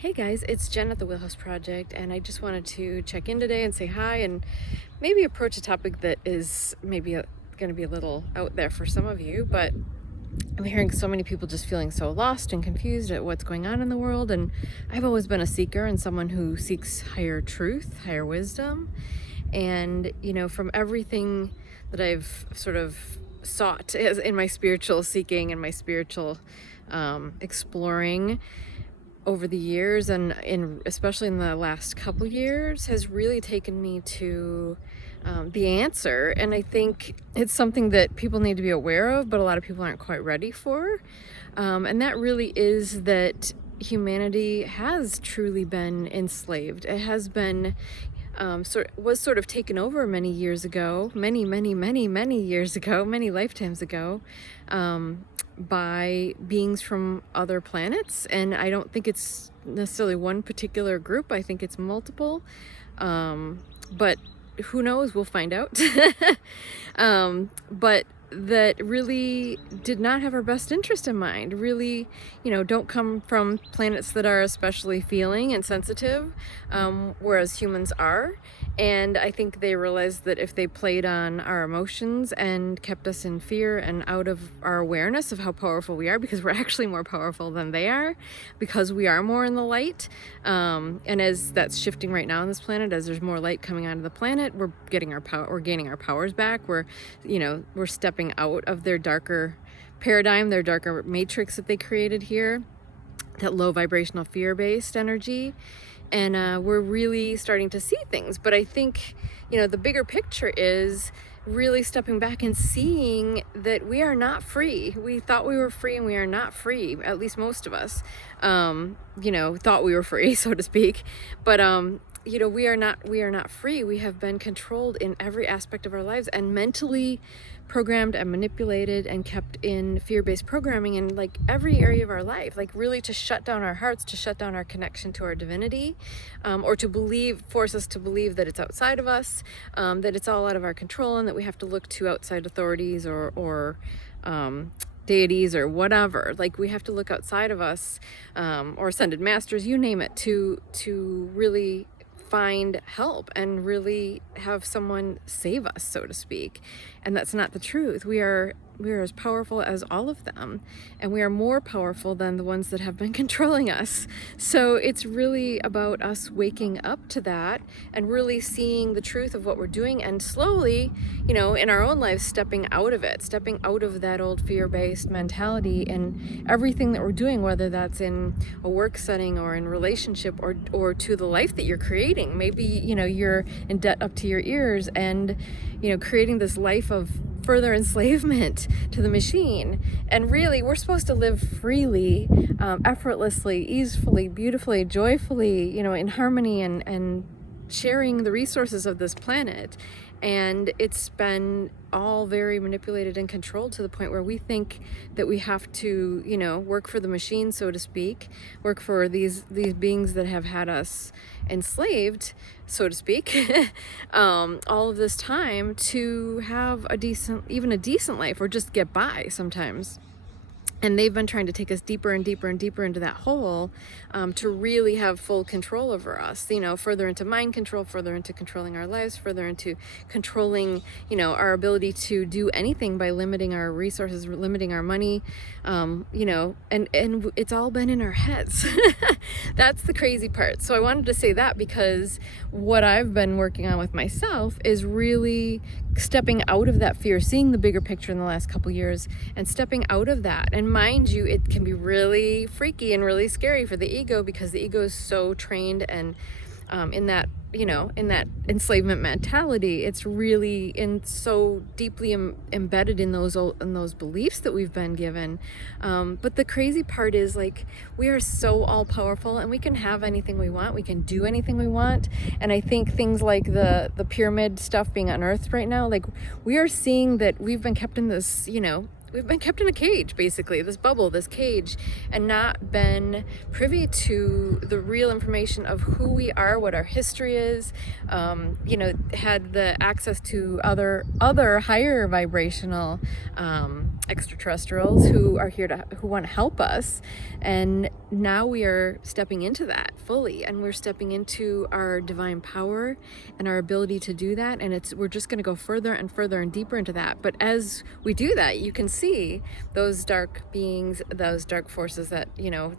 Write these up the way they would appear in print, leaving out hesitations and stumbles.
Hey guys, it's Jen at the Wheelhouse Project, and I just wanted to check in today and say hi and maybe approach a topic that is maybe going to be a little out there for some of you, but I'm hearing so many people just feeling so lost and confused at what's going on in the world. And I've always been a seeker and someone who seeks higher truth, higher wisdom. And, from everything that I've sort of sought in my spiritual seeking and my spiritual exploring over the years, and especially in the last couple years, has really taken me to the answer. And I think it's something that people need to be aware of, but a lot of people aren't quite ready for. And that really is that humanity has truly been enslaved. It has been was sort of taken over many years ago, many years ago, many lifetimes ago, by beings from other planets. And I don't think it's necessarily one particular group. I think it's multiple. But who knows? We'll find out. But that really did not have our best interest in mind. Really, don't come from planets that are especially feeling and sensitive, whereas humans are. And I think they realized that if they played on our emotions and kept us in fear and out of our awareness of how powerful we are, because we're actually more powerful than they are, because we are more in the light. And as that's shifting right now on this planet, as there's more light coming onto the planet, we're getting our power, we're gaining our powers back. We're stepping out of their darker paradigm, their darker matrix that they created here, that low vibrational fear-based energy. And we're really starting to see things. But I think, the bigger picture is really stepping back and seeing that we are not free. We thought we were free, and we are not free. At least most of us, thought we were free, so to speak. But we are not free. We have been controlled in every aspect of our lives, and mentally programmed and manipulated and kept in fear-based programming in like every area of our life, like really to shut down our hearts, to shut down our connection to our divinity, or to force us to believe that it's outside of us, that it's all out of our control, and that we have to look to outside authorities or deities or whatever. Like we have to look outside of us, or ascended masters, you name it, to really find help and really have someone save us, so to speak. And that's not the truth. We are as powerful as all of them, and we are more powerful than the ones that have been controlling us. So it's really about us waking up to that and really seeing the truth of what we're doing, and slowly, in our own lives, stepping out of it, stepping out of that old fear-based mentality and everything that we're doing, whether that's in a work setting or in relationship or to the life that you're creating. Maybe, you're in debt up to your ears and, creating this life of further enslavement to the machine. And really, we're supposed to live freely, effortlessly, easily, beautifully, joyfully, in harmony and sharing the resources of this planet. And it's been all very manipulated and controlled to the point where we think that we have to, work for the machine, so to speak, work for these beings that have had us enslaved, so to speak, all of this time to have even a decent life, or just get by sometimes. And they've been trying to take us deeper and deeper and deeper into that hole, to really have full control over us, further into mind control, further into controlling our lives, further into controlling, our ability to do anything by limiting our resources, limiting our money, and it's all been in our heads. That's the crazy part. So I wanted to say that because what I've been working on with myself is really stepping out of that fear, seeing the bigger picture in the last couple years, and stepping out of that. And mind you, it can be really freaky and really scary for the ego, because the ego is so trained and in that enslavement mentality. It's really so deeply embedded in those beliefs that we've been given. But the crazy part is, like, we are so all powerful, and we can have anything we want. We can do anything we want. And I think things like the pyramid stuff being unearthed right now, like, we are seeing that we've been kept in this, we've been kept in a cage, basically, this bubble, this cage, and not been privy to the real information of who we are, what our history is, had the access to other higher vibrational extraterrestrials who are here who want to help us. And now we are stepping into that fully, and we're stepping into our divine power and our ability to do that. And we're just going to go further and further and deeper into that. But as we do that, you can see those dark beings, those dark forces that,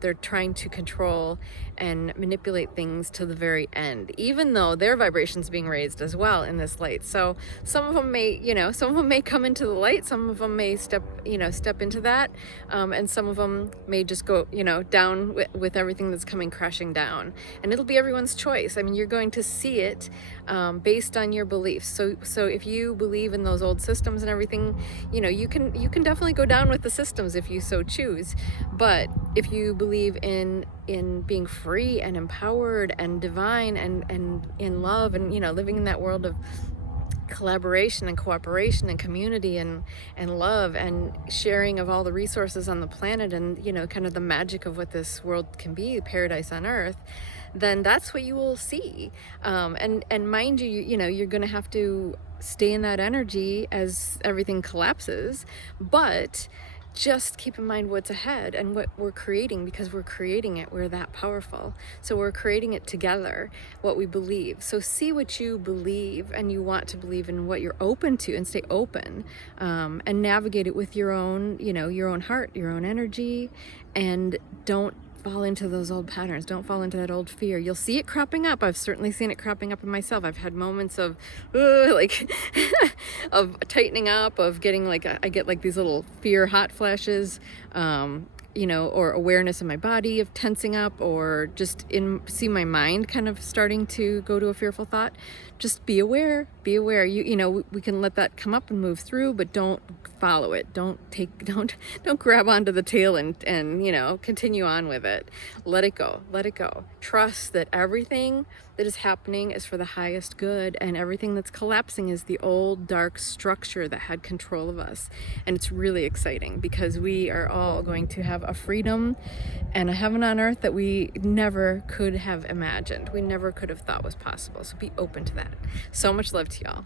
they're trying to control and manipulate things to the very end, even though their vibration's being raised as well in this light. So some of them may come into the light, some of them may step into that, and some of them may just go down with everything that's coming crashing down. And it'll be everyone's choice. I mean, you're going to see it based on your beliefs. So if you believe in those old systems and everything, you can definitely go down with the systems if you so choose. But if you believe in being free and empowered and divine and in love, and living in that world of collaboration and cooperation and community and love and sharing of all the resources on the planet, and kind of the magic of what this world can be, paradise on earth, then that's what you will see. And mind you, you're going to have to stay in that energy as everything collapses, but just keep in mind what's ahead and what we're creating, because we're creating it. We're that powerful. So we're creating it together, what we believe. So see what you believe and you want to believe, and what you're open to, and stay open, and navigate it with your own, your own heart, your own energy, and don't fall into those old patterns. Don't fall into that old fear. You'll see it cropping up. I've certainly seen it cropping up in myself. I've had moments of of tightening up, of getting I get these little fear hot flashes, or awareness in my body of tensing up, or just see my mind kind of starting to go to a fearful thought. Just be aware. We can let that come up and move through, but don't follow it. Don't grab onto the tail and continue on with it. Let it go. Trust that everything that is happening is for the highest good, and everything that's collapsing is the old dark structure that had control of us. And it's really exciting, because we are all going to have a freedom and a heaven on earth that we never could have imagined. We never could have thought was possible. So be open to that. So much love to y'all.